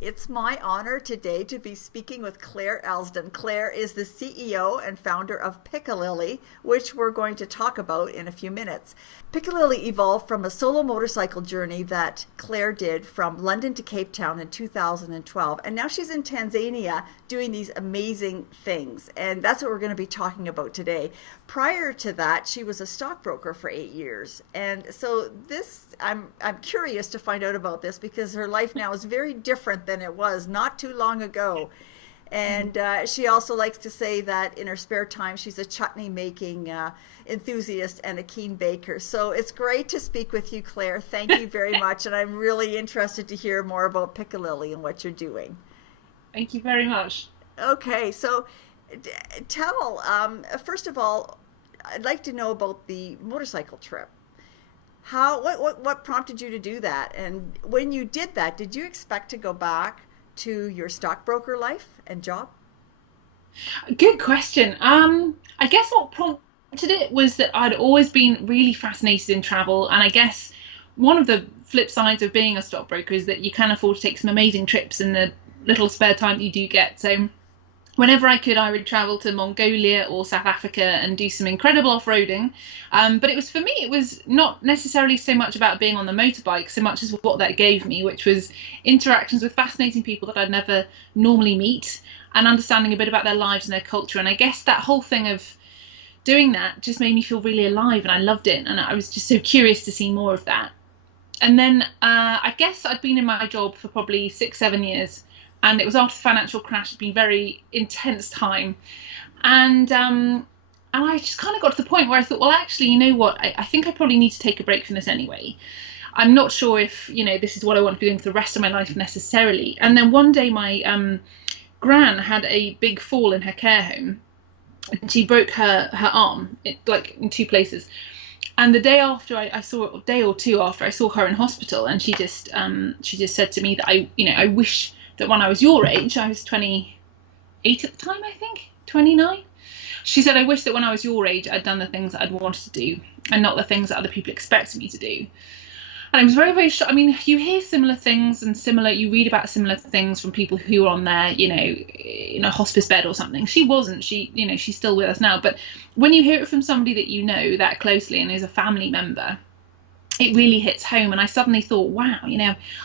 It's my honor today to be speaking with Claire Elsdon. Claire is the CEO and founder of Pikilily, which we're going to talk about in a few minutes. Pikilily evolved from a solo motorcycle journey that Claire did from London to Cape Town in 2012, and now she's in Tanzania doing these amazing things, and that's what we're going to be talking about today. Prior to that, she was a stockbroker for 8 years, and so I'm curious to find out about this because her life now is very different than it was not too long ago. And she also likes to say that in her spare time, she's a chutney making enthusiast and a keen baker. So it's great to speak with you, Claire. Thank you very much. And I'm really interested to hear more about Pikilily and what you're doing. Thank you very much. Okay, so tell, first of all, I'd like to know about the motorcycle trip. What prompted you to do that? And when you did that, did you expect to go back to your stockbroker life and job? Good question. I guess what prompted it was that I'd always been really fascinated in travel, and I guess one of the flip sides of being a stockbroker is that you can afford to take some amazing trips in the little spare time that you do get. So whenever I could, I would travel to Mongolia or South Africa and do some incredible off-roading. But it was, for me, it was not necessarily so much about being on the motorbike so much as what that gave me, which was interactions with fascinating people that I'd never normally meet and understanding a bit about their lives and their culture. And I guess that whole thing of doing that just made me feel really alive, and I loved it. And I was just so curious to see more of that. And then I guess I'd been in my job for probably 6-7 years. And it was after the financial crash. It'd been a very intense time. And I just kind of got to the point where I thought, well, actually, you know what? I think I probably need to take a break from this anyway. I'm not sure if, this is what I want to be doing for the rest of my life necessarily. And then one day my gran had a big fall in her care home. And she broke her arm, in two places. And the day after I saw, a day or two after I saw her in hospital, and she just said to me that I wish that when I was your age, I was 28 at the time, I think, 29. She said, I wish that when I was your age, I'd done the things that I'd wanted to do and not the things that other people expected me to do. And I was very, very shocked. I mean, you hear similar things and you read about similar things from people who are on their, in a hospice bed or something. She wasn't, she's still with us now. But when you hear it from somebody that you know that closely and is a family member, it really hits home. And I suddenly thought, wow,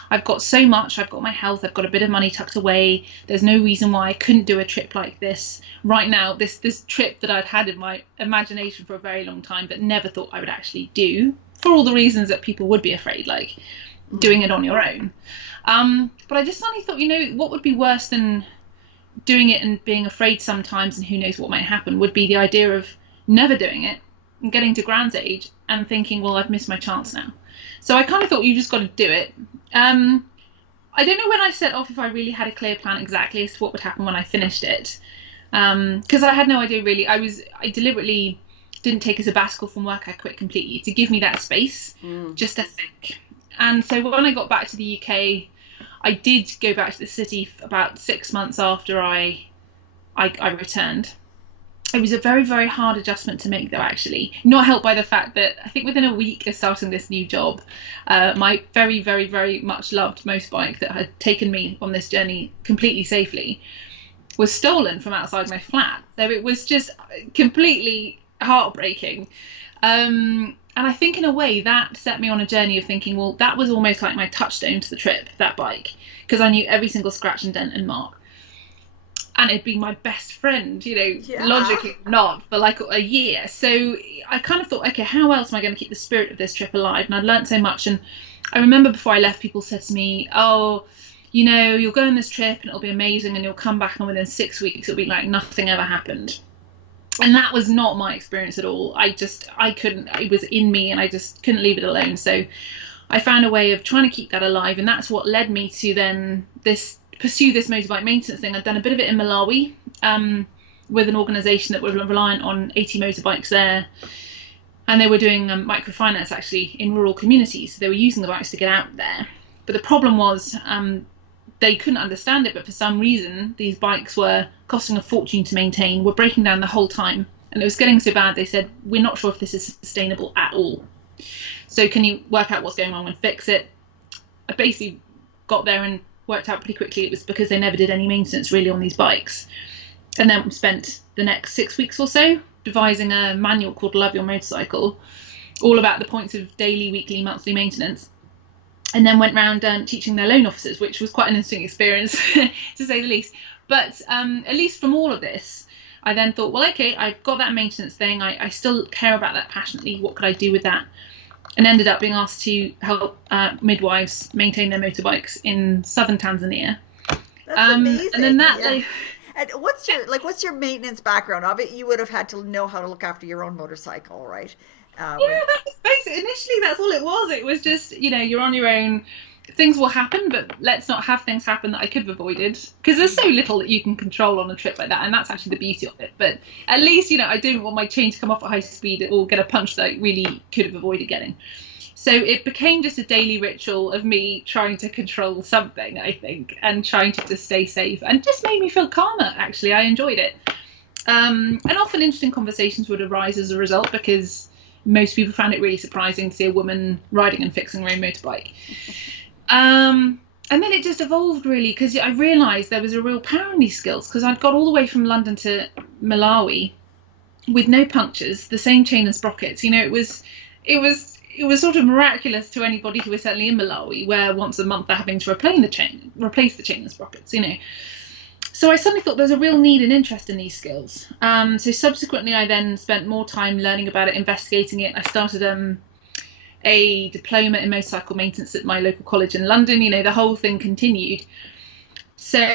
I've got so much. I've got my health. I've got a bit of money tucked away. There's no reason why I couldn't do a trip like this right now. This trip that I'd had in my imagination for a very long time, but never thought I would actually do, for all the reasons that people would be afraid, like doing it on your own. But I just suddenly thought, what would be worse than doing it and being afraid sometimes, and who knows what might happen, would be the idea of never doing it and getting to Gran's age and thinking, well, I've missed my chance now. So I kind of thought, you just got to do it. I don't know when I set off if I really had a clear plan exactly as to what would happen when I finished it, because I had no idea really. I deliberately didn't take a sabbatical from work. I quit completely to give me that space just to think. And so when I got back to the UK, I did go back to the city about 6 months after I returned. It was a very, very hard adjustment to make, though, actually. Not helped by the fact that I think within a week of starting this new job, my very, very, very much loved motorbike that had taken me on this journey completely safely was stolen from outside my flat. So it was just completely heartbreaking. And I think in a way that set me on a journey of thinking, well, that was almost like my touchstone to the trip, that bike, because I knew every single scratch and dent and mark. And it'd be my best friend, logically not, for like a year. So I kind of thought, okay, how else am I going to keep the spirit of this trip alive? And I'd learned so much. And I remember before I left, people said to me, oh, you'll go on this trip and it'll be amazing, and you'll come back and within 6 weeks it'll be like nothing ever happened. And that was not my experience at all. I couldn't, it was in me, and I just couldn't leave it alone. So I found a way of trying to keep that alive. And that's what led me to then pursue this motorbike maintenance thing. I'd done a bit of it in Malawi with an organisation that were reliant on 80 motorbikes there, and they were doing microfinance actually in rural communities. So they were using the bikes to get out there. But the problem was they couldn't understand it, but for some reason these bikes were costing a fortune to maintain, were breaking down the whole time, and it was getting so bad they said, we're not sure if this is sustainable at all. So can you work out what's going on and fix it? I basically got there and worked out pretty quickly it was because they never did any maintenance really on these bikes. And then spent the next 6 weeks or so devising a manual called Love Your Motorcycle, all about the points of daily, weekly, monthly maintenance. And then went round teaching their loan officers, which was quite an interesting experience, to say the least. But at least from all of this, I then thought, well, okay, I've got that maintenance thing. I still care about that passionately. What could I do with that? And ended up being asked to help midwives maintain their motorbikes in southern Tanzania. That's amazing. And then that... Yeah. And what's your maintenance background? Obviously, you would have had to know how to look after your own motorcycle, right? Yeah, that's basically, initially that's all it was. It was just, you're on your own. Things will happen, but let's not have things happen that I could have avoided, because there's so little that you can control on a trip like that, and that's actually the beauty of it. But at least, I didn't want my chain to come off at high speed or get a punch that I really could have avoided getting. So it became just a daily ritual of me trying to control something, I think, and trying to just stay safe, and just made me feel calmer, actually. I enjoyed it. And often interesting conversations would arise as a result, because most people found it really surprising to see a woman riding and fixing her own motorbike. And then it just evolved, really, because I realised there was a real power in these skills, because I'd got all the way from London to Malawi with no punctures, the same chain and sprockets. It was sort of miraculous to anybody who was certainly in Malawi, where once a month they're having to replace the chain and sprockets, So I suddenly thought there's a real need and interest in these skills. So subsequently, I then spent more time learning about it, investigating it. I started a diploma in motorcycle maintenance at my local college in London. The whole thing continued. So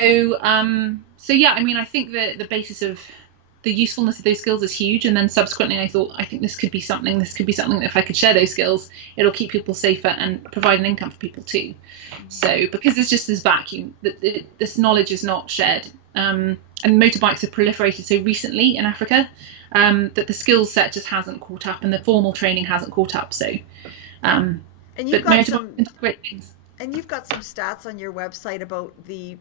yeah, I think the basis of the usefulness of those skills is huge. And then subsequently I thought, I think this could be something that if I could share those skills, it'll keep people safer and provide an income for people too. So because there's just this vacuum, that this knowledge is not shared. And motorbikes have proliferated so recently in Africa that the skills set just hasn't caught up, and the formal training hasn't caught up. So, and you've got some great things. And you've got some stats on your website about the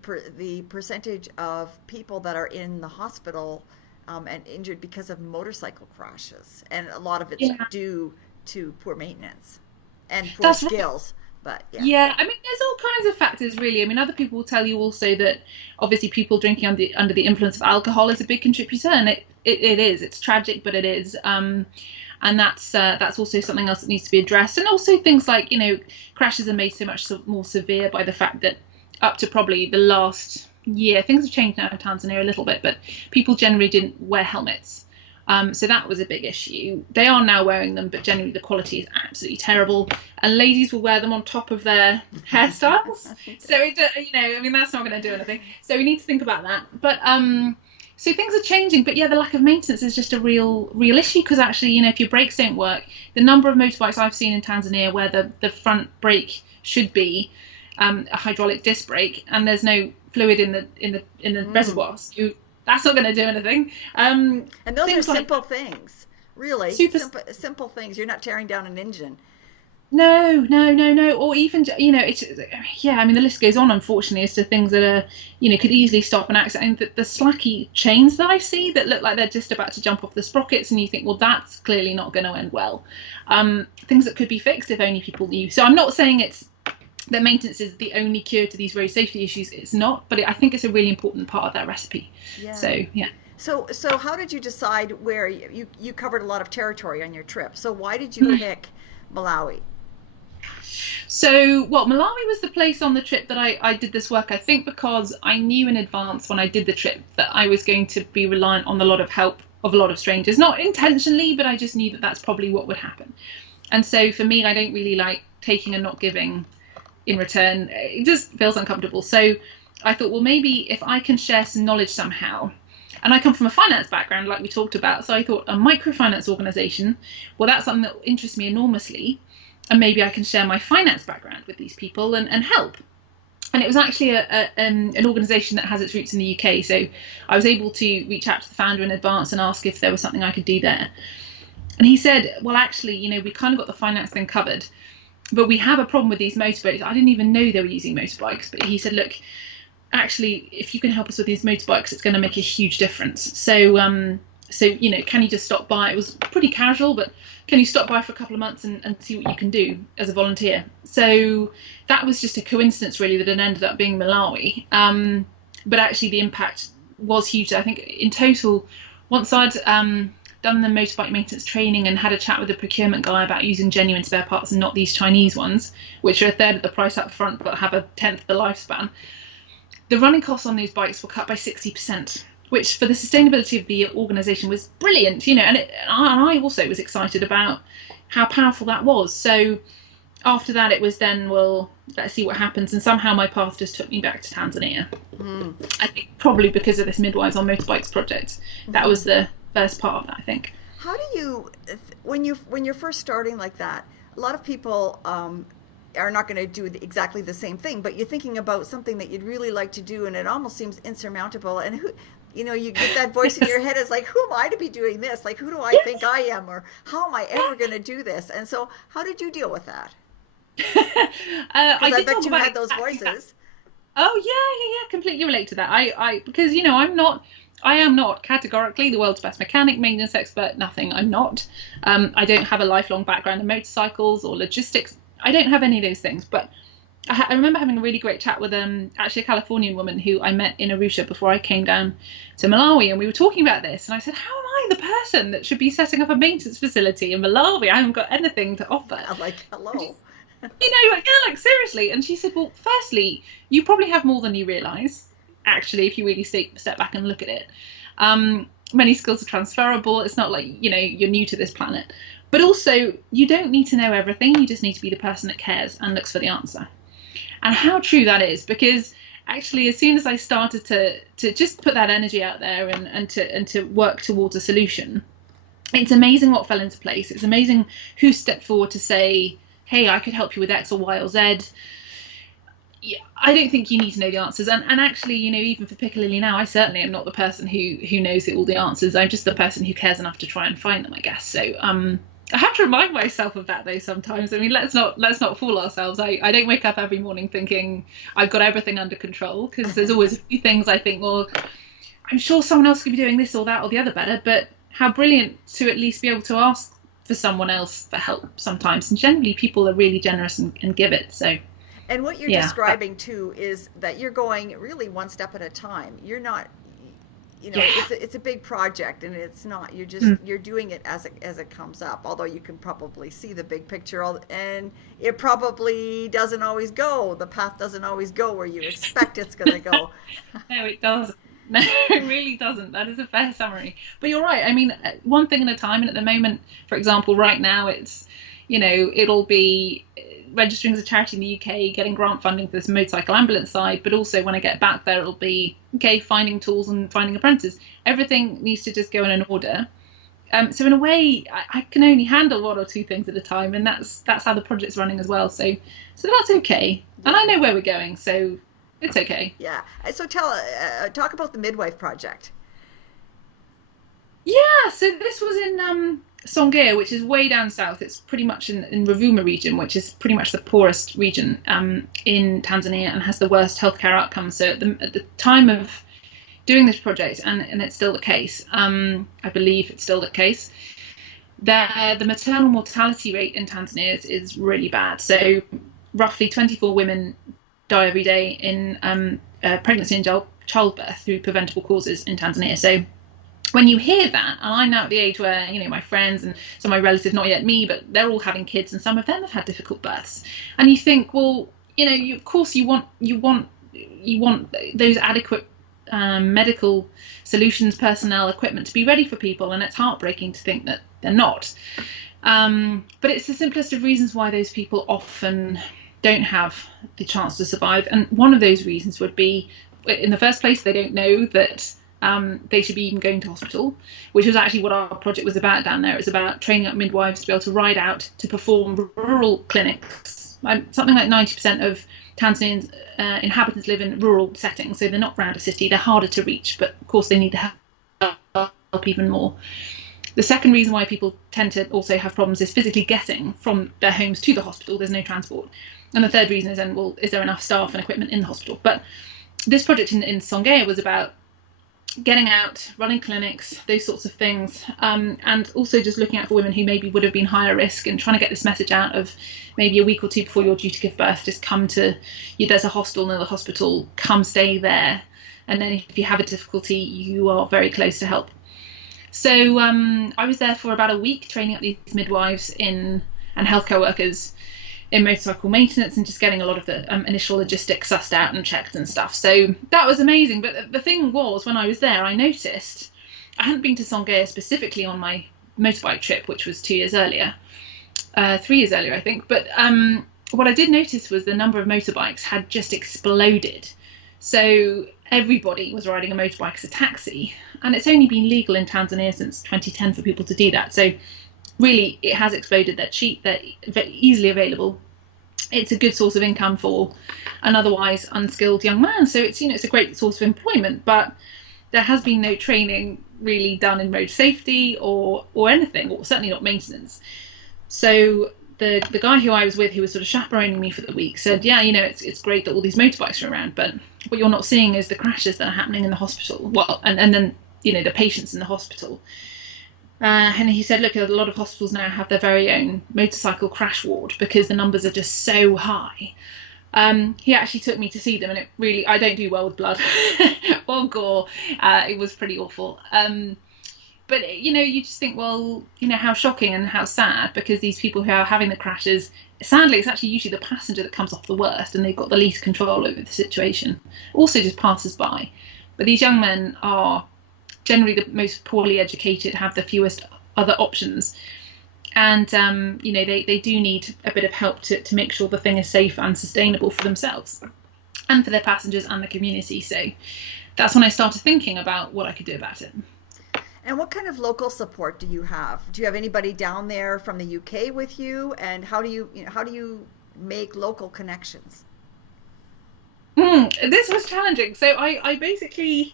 percentage of people that are in the hospital and injured because of motorcycle crashes, and a lot of it's due to poor maintenance and poor skills. Right. But there's all kinds of factors, really. Other people will tell you also that obviously people drinking under the influence of alcohol is a big contributor, and it is. It's tragic, but it is. And that's also something else that needs to be addressed. And also things like, crashes are made so much more severe by the fact that up to probably the last year, things have changed now in Tanzania a little bit, but people generally didn't wear helmets. So that was a big issue. They are now wearing them, but generally the quality is absolutely terrible. And ladies will wear them on top of their hairstyles. So, that's not going to do anything. So we need to think about that. But so things are changing. But yeah, the lack of maintenance is just a real issue, because actually, if your brakes don't work, the number of motorbikes I've seen in Tanzania where the front brake should be a hydraulic disc brake, and there's no fluid in the reservoirs. That's not going to do anything. And those are simple things, really. Simple things. You're not tearing down an engine. No. Or even, the list goes on, unfortunately, as to things that are, could easily stop an accident. And the slacky chains that I see that look like they're just about to jump off the sprockets, and you think, well, that's clearly not going to end well. Things that could be fixed if only people knew. So I'm not saying that maintenance is the only cure to these road safety issues. It's not, but I think it's a really important part of that recipe. Yeah. So, yeah. So how did you decide where you covered a lot of territory on your trip? So why did you pick Malawi? So, Malawi was the place on the trip that I did this work, I think, because I knew in advance when I did the trip that I was going to be reliant on a lot of help of a lot of strangers. Not intentionally, but I just knew that that's probably what would happen. And so for me, I don't really like taking and not giving in return. It just feels uncomfortable. So I thought, well, maybe if I can share some knowledge somehow, and I come from a finance background like we talked about, so I thought a microfinance organization, well, that's something that interests me enormously, and maybe I can share my finance background with these people and help. And it was actually an organization that has its roots in the UK, so I was able to reach out to the founder in advance and ask if there was something I could do there. And he said, well, actually, we kind of got the finance thing covered, but we have a problem with these motorbikes. I didn't even know they were using motorbikes. But he said, look, actually, if you can help us with these motorbikes, it's going to make a huge difference. So So, you know, can you just stop by? It was pretty casual, but can you stop by for a couple of months and see what you can do as a volunteer? So that was just a coincidence, really, that it ended up being Malawi. But actually, the impact was huge. I think in total, once I'd done the motorbike maintenance training and had a chat with the procurement guy about using genuine spare parts and not these Chinese ones, which are a third of the price up front but have a tenth of the lifespan, the running costs on these bikes were cut by 60%. Which for the sustainability of the organisation was brilliant, you know, and I also was excited about how powerful that was. So after that, it was then, well, let's see what happens. And somehow my path just took me back to Tanzania. I think probably because of this Midwives on Motorbikes project. That was the first part of that, I think. How do you, when you're first starting like that, a lot of people are not going to do exactly the same thing, but you're thinking about something that you'd really like to do, and it almost seems insurmountable. And who, you know, you get that voice in your head, it's like, who am I to be doing this? Like, who do I think I am? Or how am I ever going to do this? And so how did you deal with that? I bet you had those voices. Oh, yeah, completely relate to that. I because, you know, I am not categorically the world's best mechanic, maintenance expert, nothing. I'm not. I don't have a lifelong background in motorcycles or logistics. I don't have any of those things, but I remember having a really great chat with actually a Californian woman who I met in Arusha before I came down to Malawi, and we were talking about this, and I said, how am I the person that should be setting up a maintenance facility in Malawi? I haven't got anything to offer. I'm like, hello. You know, like seriously. And she said, well, firstly, you probably have more than you realise, actually, if you really step back and look at it. Many skills are transferable. It's not like, you know, you're new to this planet. But also, you don't need to know everything. You just need to be the person that cares and looks for the answer. And how true that is, because actually, as soon as I started to just put that energy out there and to work towards a solution, it's amazing what fell into place. It's amazing who stepped forward to say, hey, I could help you with X or Y or Z. Yeah, I don't think you need to know the answers. And actually, you know, even for Pikilily now, I certainly am not the person who knows all the answers. I'm just the person who cares enough to try and find them, I guess. So I have to remind myself of that, though, sometimes. I mean, let's not fool ourselves. I don't wake up every morning thinking I've got everything under control, because there's always a few things I think, well, I'm sure someone else could be doing this or that or the other better, but how brilliant to at least be able to ask for someone else for help sometimes. And generally, people are really generous and give it. So. And what you're describing, too, is that you're going really one step at a time. You're not, you know, it's a big project, and it's not, you're just, you're doing it as it comes up, although you can probably see the big picture, and it probably doesn't always go, the path doesn't always go where you expect it's going to go. No, it doesn't. No, it really doesn't. That is a fair summary. But you're right. I mean, one thing at a time, and at the moment, for example, right now, it's, you know, it'll be registering as a charity in the UK, getting grant funding for this motorcycle ambulance side, but also when I get back there, it'll be, okay, finding tools and finding apprentices. Everything needs to just go in an order. So in a way, I can only handle one or two things at a time, and that's how the project's running as well. So that's okay. And I know where we're going, so it's okay. Yeah. So talk about the Midwife project. Yeah, so this was in Songea, which is way down south. It's pretty much in Ruvuma region, which is pretty much the poorest region in Tanzania and has the worst healthcare outcomes. So at the time of doing this project, and it's still the case, I believe it's still the case, the maternal mortality rate in Tanzania is really bad. So roughly 24 women die every day in pregnancy and childbirth through preventable causes in Tanzania. So when you hear that, and I'm now at the age where, you know, my friends and some of my relatives, not yet me, but they're all having kids, and some of them have had difficult births, and you think, well, you know, of course you want those adequate medical solutions, personnel, equipment to be ready for people, and it's heartbreaking to think that they're not. But it's the simplest of reasons why those people often don't have the chance to survive, and one of those reasons would be, in the first place, they don't know that they should be even going to hospital, which was actually what our project was about down there. It's about training up midwives to be able to ride out to perform rural clinics. Something like 90% of Tanzanians inhabitants live in rural settings, so they're not around a city. They're harder to reach, but of course they need the help even more. The second reason why people tend to also have problems is physically getting from their homes to the hospital. There's no transport. And the third reason is then, well, is there enough staff and equipment in the hospital? But this project in Songea was about getting out, running clinics, those sorts of things, and also just looking out for women who maybe would have been higher risk, and trying to get this message out of maybe a week or two before you're due to give birth, just come to, there's a hostel near the hospital, come stay there, and then if you have a difficulty, you are very close to help. So I was there for about a week training up these midwives and healthcare workers in motorcycle maintenance, and just getting a lot of the initial logistics sussed out and checked and stuff. So that was amazing. But the thing was, when I was there, I noticed I hadn't been to Songea specifically on my motorbike trip, which was 3 years earlier, I think. But what I did notice was the number of motorbikes had just exploded. So everybody was riding a motorbike as a taxi, and it's only been legal in Tanzania since 2010 for people to do that. So really, it has exploded. They're cheap, they're very easily available. It's a good source of income for an otherwise unskilled young man. So it's, it's a great source of employment, but there has been no training really done in road safety or anything, or certainly not maintenance. So the guy who I was with, who was sort of chaperoning me for the week, said, yeah, it's great that all these motorbikes are around, but what you're not seeing is the crashes that are happening in the hospital. Well, and then, the patients in the hospital. And he said, look, a lot of hospitals now have their very own motorcycle crash ward because the numbers are just so high. He actually took me to see them, and it really, I don't do well with blood or gore. It was pretty awful. But, you just think, well, how shocking and how sad, because these people who are having the crashes, sadly, it's actually usually the passenger that comes off the worst, and they've got the least control over the situation. Also just passers by. But these young men are generally the most poorly educated, have the fewest other options, and they do need a bit of help to make sure the thing is safe and sustainable for themselves and for their passengers and the community. So that's when I started thinking about what I could do about it. And what kind of local support do you have? Do you have anybody down there from the UK with you, and how do you make local connections? This was challenging. So I basically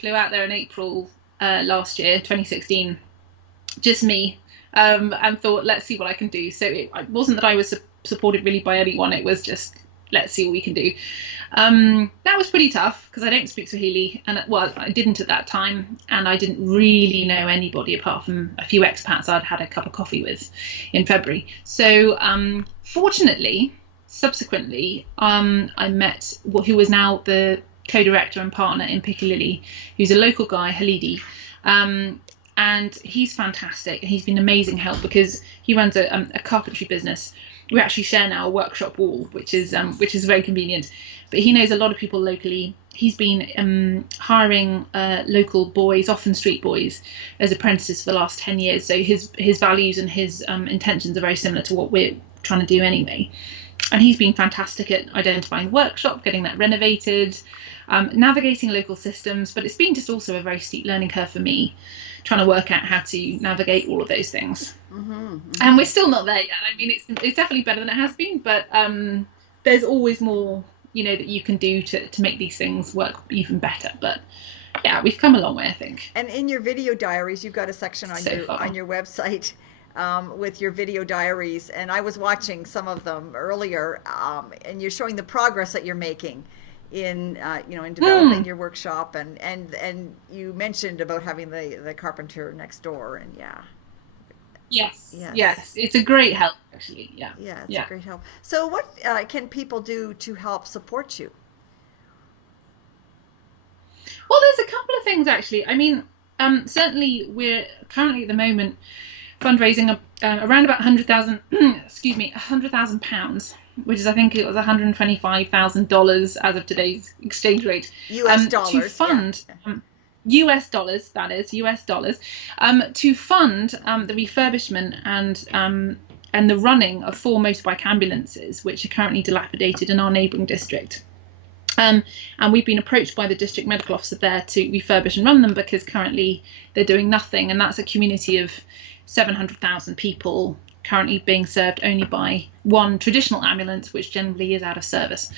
flew out there in April last year, 2016, just me, and thought, let's see what I can do. So it wasn't that I was supported really by anyone. It was just, let's see what we can do. That was pretty tough because I don't speak Swahili, and I didn't at that time, and I didn't really know anybody apart from a few expats I'd had a cup of coffee with in February. So fortunately, subsequently, I met who was now the co-director and partner in Pikilily, who's a local guy, Halidi, and he's fantastic, and he's been amazing help because he runs a carpentry business. We actually share now a workshop wall, which is very convenient. But he knows a lot of people locally. He's been hiring local boys, often street boys, as apprentices for the last 10 years. So his values and his intentions are very similar to what we're trying to do anyway. And he's been fantastic at identifying the workshop, getting that renovated, navigating local systems. But it's been just also a very steep learning curve for me, trying to work out how to navigate all of those things. Mm-hmm. And we're still not there yet. I mean, it's definitely better than it has been, but there's always more, that you can do to make these things work even better. But yeah, we've come a long way, I think. And in your video diaries, you've got a section on your website with your video diaries, and I was watching some of them earlier, and you're showing the progress that you're making in developing your workshop, and you mentioned about having the carpenter next door, and Yes, it's a great help, actually. It's a great help. So what can people do to help support you? Well, there's a couple of things, actually. I mean, certainly we're currently at the moment fundraising around about £100,000, which is, I think it was $125,000 as of today's exchange rate. US dollars. To fund, US dollars, that is, US dollars, to fund the refurbishment and the running of 4 motorbike ambulances, which are currently dilapidated in our neighbouring district. And we've been approached by the district medical officer there to refurbish and run them because currently they're doing nothing. And that's a community of 700,000 people currently being served only by one traditional ambulance, which generally is out of service.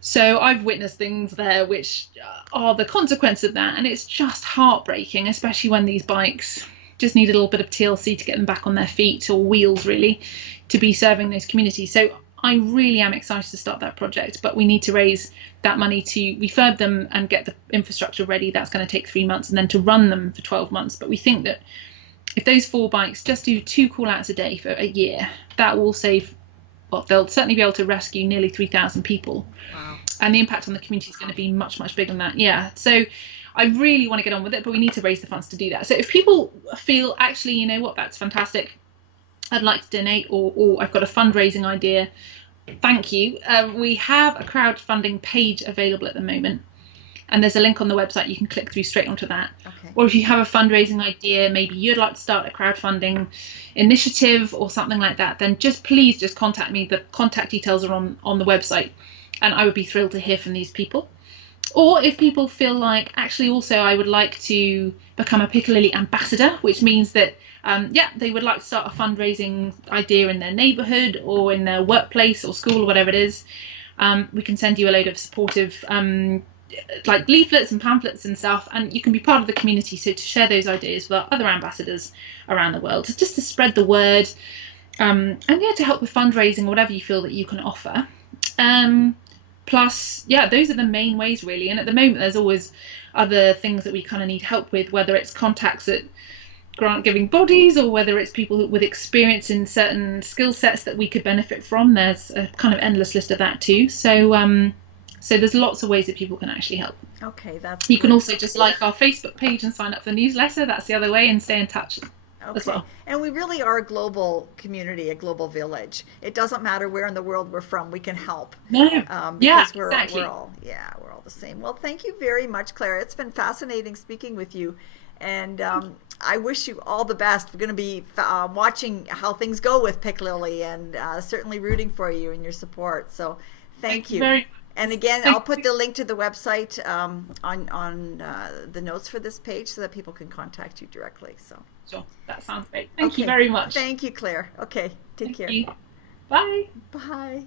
So I've witnessed things there which are the consequence of that. And it's just heartbreaking, especially when these bikes just need a little bit of TLC to get them back on their feet, or wheels really, to be serving those communities. So I really am excited to start that project, but we need to raise that money to refurb them and get the infrastructure ready. That's going to take 3 months, and then to run them for 12 months. But we think that if those 4 bikes just do 2 call outs a day for a year, that will save, well, they'll certainly be able to rescue nearly 3,000 people. Wow. And the impact on the community is going to be much, much bigger than that. Yeah. So I really want to get on with it, but we need to raise the funds to do that. So if people feel, actually, you know what, that's fantastic, I'd like to donate, or I've got a fundraising idea, thank you. We have a crowdfunding page available at the moment, and there's a link on the website. You can click through straight onto that. Okay. Or if you have a fundraising idea, maybe you'd like to start a crowdfunding initiative or something like that, then please just contact me. The contact details are on the website, and I would be thrilled to hear from these people. Or if people feel like, actually, also I would like to become a Pikilily ambassador, which means that they would like to start a fundraising idea in their neighbourhood or in their workplace or school or whatever it is, we can send you a load of supportive like leaflets and pamphlets and stuff, and you can be part of the community, so to share those ideas with other ambassadors around the world, just to spread the word, and to help with fundraising, whatever you feel that you can offer. Plus, those are the main ways really, and at the moment there's always other things that we kind of need help with, whether it's contacts at grant giving bodies or whether it's people with experience in certain skill sets that we could benefit from. There's a kind of endless list of that too. So there's lots of ways that people can actually help. Okay, that's You can also just like our Facebook page and sign up for the newsletter. That's the other way, and stay in touch as well. And we really are a global community, a global village. It doesn't matter where in the world we're from, we can help. No. Because Exactly. we're all the same. Well, thank you very much, Claire. It's been fascinating speaking with you. And I wish you all the best. We're going to be watching how things go with Pikilily, and certainly rooting for you and your support. So thank you. And again, I'll put the link to the website on the notes for this page so that people can contact you directly. So Sure, that sounds great. Thank you very much. Thank you, Claire. Okay, take care. Bye. Bye.